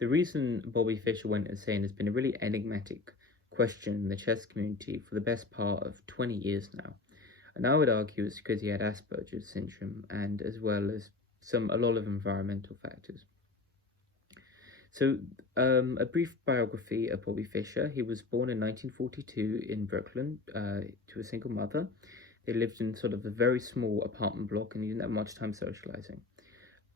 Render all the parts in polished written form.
The reason Bobby Fischer went insane has been a really enigmatic question in the chess community for the best part of 20 years now. And I would argue it's because he had Asperger's syndrome and as well as a lot of environmental factors. So, a brief biography of Bobby Fischer. He was born in 1942 in Brooklyn to a single mother. They lived in sort of a very small apartment block and he didn't have much time socializing.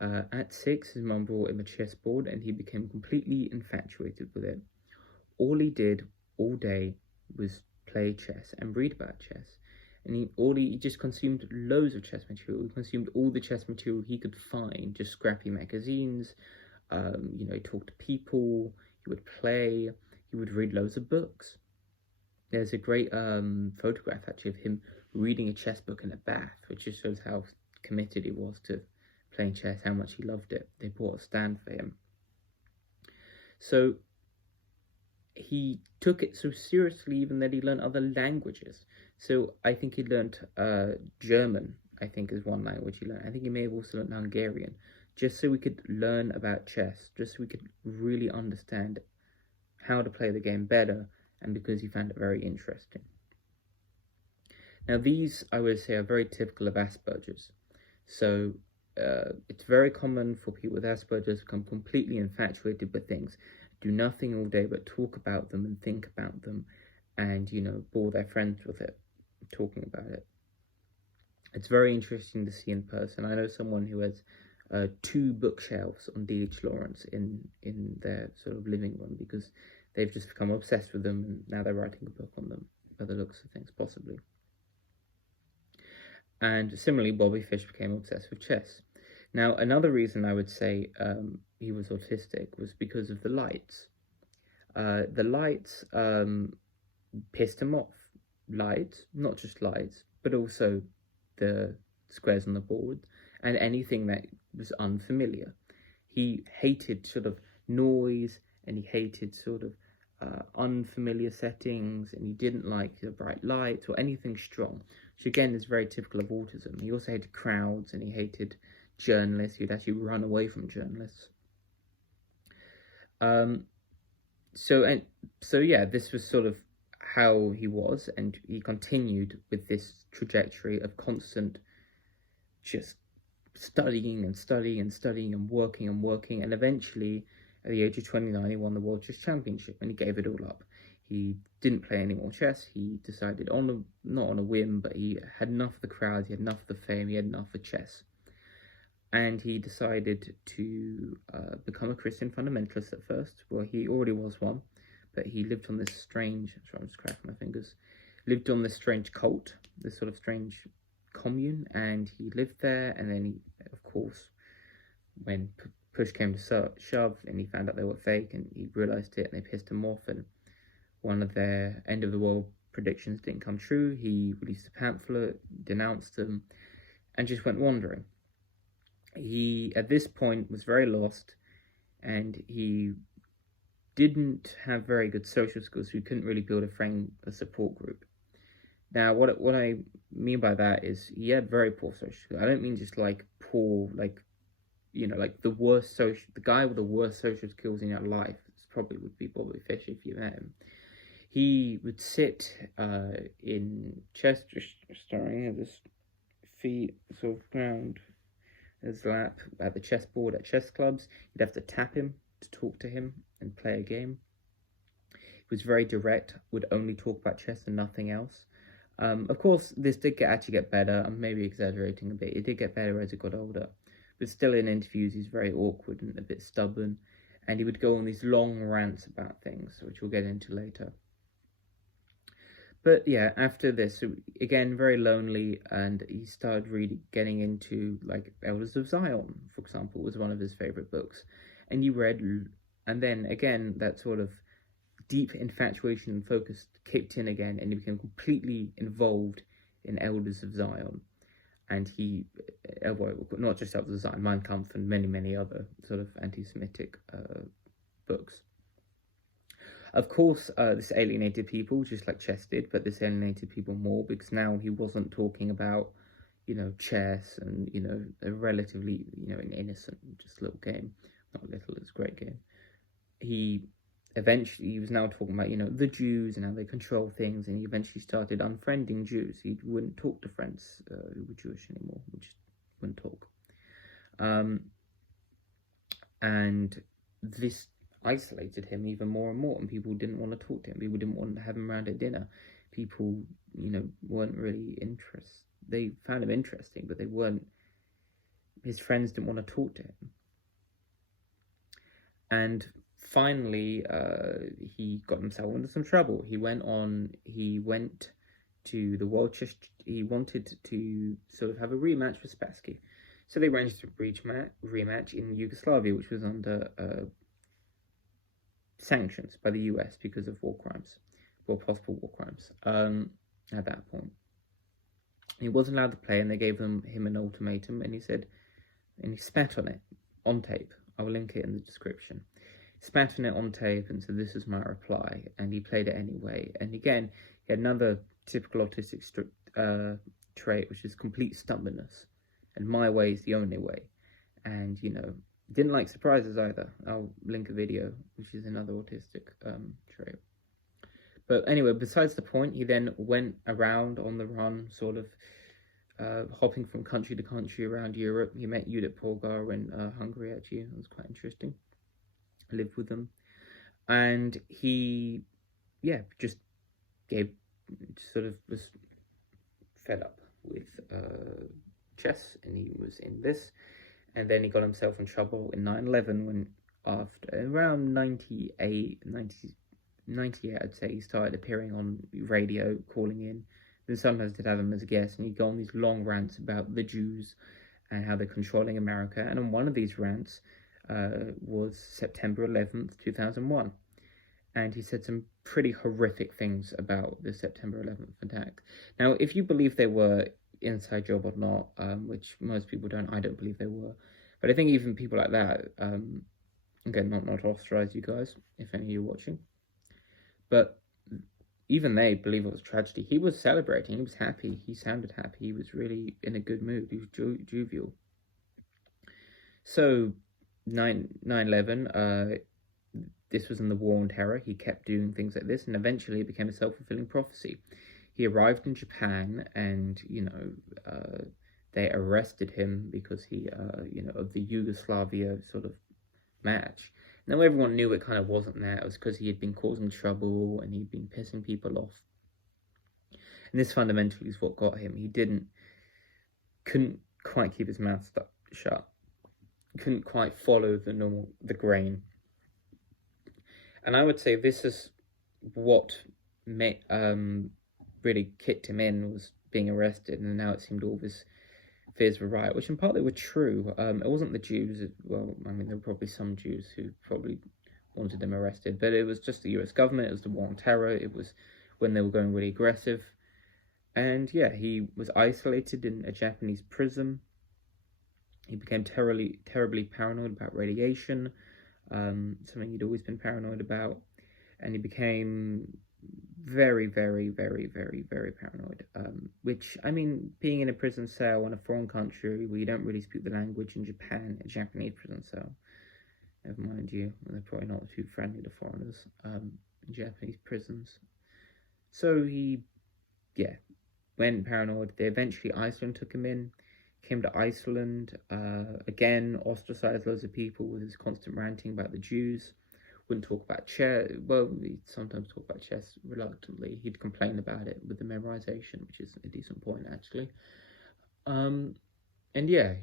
At 6, his mum brought him a chessboard and he became completely infatuated with it. All he did all day was play chess and read about chess. And he just consumed loads of chess material. He consumed all the chess material he could find, just scrappy magazines. He talked to people, he would play, he would read loads of books. There's a great photograph actually of him reading a chess book in a bath, which just shows how committed he was to playing chess, how much he loved it. They bought a stand for him. So he took it so seriously even that he learned other languages. So I think he learned German, I think is one language he learned. I think he may have also learned Hungarian, just so we could learn about chess, just so we could really understand how to play the game better, and because he found it very interesting. Now these, I would say, are very typical of Asperger's. So it's very common for people with Asperger's to become completely infatuated with things, do nothing all day but talk about them and think about them, and, bore their friends with it, talking about it. It's very interesting to see in person. I know someone who has 2 bookshelves on D.H. Lawrence in their sort of living room because they've just become obsessed with them and now they're writing a book on them, by the looks of things, possibly. And similarly, Bobby Fischer became obsessed with chess. Now, another reason I would say he was autistic was because of the lights. The lights pissed him off. Lights, not just lights, but also the squares on the board and anything that was unfamiliar. He hated sort of noise and he hated sort of unfamiliar settings, and he didn't like the bright lights or anything strong, which again is very typical of autism. He also hated crowds and he hated journalists. He'd actually run away from journalists. So yeah, this was sort of how he was, and he continued with this trajectory of constant just studying and studying and studying and working, and eventually at the age of 29 he won the World Chess Championship and he gave it all up. He didn't play any more chess. He decided not on a whim, but he had enough of the crowd, he had enough of the fame, he had enough of chess, and he decided to become a Christian fundamentalist at first. Well, he already was one, but he lived on this strange, sorry, I'm just cracking my fingers, lived on this strange cult, this sort of strange commune, and he lived there, and then he, of course, when push came to shove and he found out they were fake and he realized it and they pissed him off and one of their end of the world predictions didn't come true, he released a pamphlet, denounced them, and just went wandering. He, at this point, was very lost, and he didn't have very good social skills, so he couldn't really build a support group. Now, what I mean by that is he had very poor social skills. I don't mean just like poor, like, like the guy with the worst social skills in your life probably would be Bobby Fischer if you met him. He would sit in chess, just staring at his feet, sort of ground, his lap, at the chessboard at chess clubs. You'd have to tap him to talk to him and play a game. He was very direct, would only talk about chess and nothing else. Of course, this did actually get better. I'm maybe exaggerating a bit. It did get better as it got older. But still in interviews, he's very awkward and a bit stubborn. And he would go on these long rants about things, which we'll get into later. But yeah, after this, again, very lonely, and he started really getting into, like, Elders of Zion, for example, was one of his favorite books. And he read, and then, again, that sort of deep infatuation and focus kicked in again, and he became completely involved in Elders of Zion. And he, well, not just Elders of Zion, Mein Kampf, and many, many other sort of anti-Semitic books. Of course, this alienated people, just like chess did, but this alienated people more, because now he wasn't talking about, chess and, a relatively, an innocent, just little game. Not little, it's a great game. he was now talking about, the Jews and how they control things, and he eventually started unfriending Jews. He wouldn't talk to friends who were Jewish anymore, which wouldn't talk. And this isolated him even more and more, and people didn't want to talk to him. People didn't want to have him around at dinner. People, weren't really interested. They found him interesting, but his friends didn't want to talk to him. And finally, he got himself into some trouble. He went to the World Chess. He wanted to sort of have a rematch with Spassky. So they arranged a rematch in Yugoslavia, which was under sanctions by the US because of war crimes, or possible war crimes, at that point. He wasn't allowed to play, and they gave him an ultimatum, and he spat on it, on tape. I'll link it in the description. Spat on it on tape and said, "This is my reply," and he played it anyway. And again, he had another typical autistic trait, which is complete stubbornness. And my way is the only way. And, didn't like surprises either. I'll link a video, which is another autistic trait. But anyway, besides the point, he then went around on the run, sort of hopping from country to country around Europe. He met Judith Polgar in Hungary, actually. It was quite interesting. I lived with them. And he, just was fed up with chess, and he was in this. And then he got himself in trouble in 9/11 when, after around 98, I'd say, he started appearing on radio, calling in. Then sometimes they'd have him as a guest, and he'd go on these long rants about the Jews and how they're controlling America. And on one of these rants was September 11th, 2001. And he said some pretty horrific things about the September 11th attack. Now, if you believe they were inside job or not, which most people don't, I don't believe they were. But I think even people like that, again, not to ostracize you guys, if any of you are watching, but even they believe it was tragedy. He was celebrating, he was happy, he sounded happy, he was really in a good mood, he was jovial. So, 9/11, this was in the War on Terror. He kept doing things like this, and eventually it became a self-fulfilling prophecy. He arrived in Japan, and, they arrested him because he, of the Yugoslavia sort of match. Now, everyone knew it kind of wasn't that. It was because he had been causing trouble, and he'd been pissing people off. And this fundamentally is what got him. He couldn't quite keep his mouth shut. Couldn't quite follow the grain. And I would say this is what really kicked him in, was being arrested, and now it seemed all of his fears were right, which in part they were true. It wasn't the Jews. There were probably some Jews who probably wanted them arrested, but it was just the US government. It was the War on Terror. It was when they were going really aggressive. And he was isolated in a Japanese prison. He became terribly paranoid about radiation, something he'd always been paranoid about, and he became very, very, very, very, very paranoid, which, being in a prison cell in a foreign country where you don't really speak the language, in Japan, a Japanese prison cell, never mind you, they're probably not too friendly to foreigners, in Japanese prisons. So he, went paranoid. They eventually, Iceland took him in, came to Iceland, again, ostracized loads of people with his constant ranting about the Jews. Wouldn't talk about chess. Well, he'd sometimes talk about chess reluctantly. He'd complain about it with the memorization, which is a decent point, actually.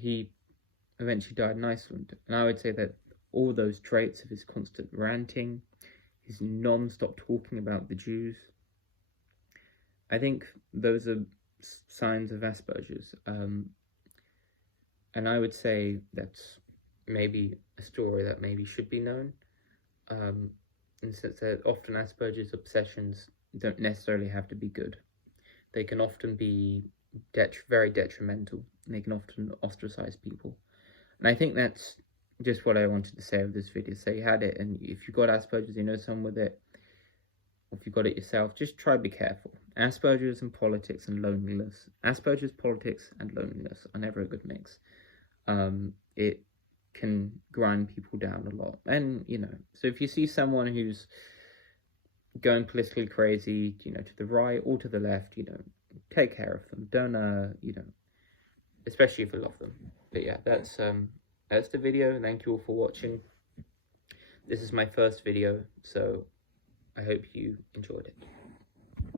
He eventually died in Iceland. And I would say that all those traits of his constant ranting, his non-stop talking about the Jews, I think those are signs of Asperger's. And I would say that's maybe a story that maybe should be known. In the sense that often Asperger's obsessions don't necessarily have to be good. They can often be very detrimental, and they can often ostracize people. And I think that's just what I wanted to say with this video. So you had it, and if you've got Asperger's, you know someone with it, or if you've got it yourself, just try to be careful. Asperger's and politics and loneliness. Asperger's, politics, and loneliness are never a good mix. can grind people down a lot. And, you know, so if you see someone who's going politically crazy, you know, to the right or to the left, you know, take care of them. Don't, you know, especially if you love them. But yeah, that's the video. Thank you all for watching. This is my first video, so I hope you enjoyed it.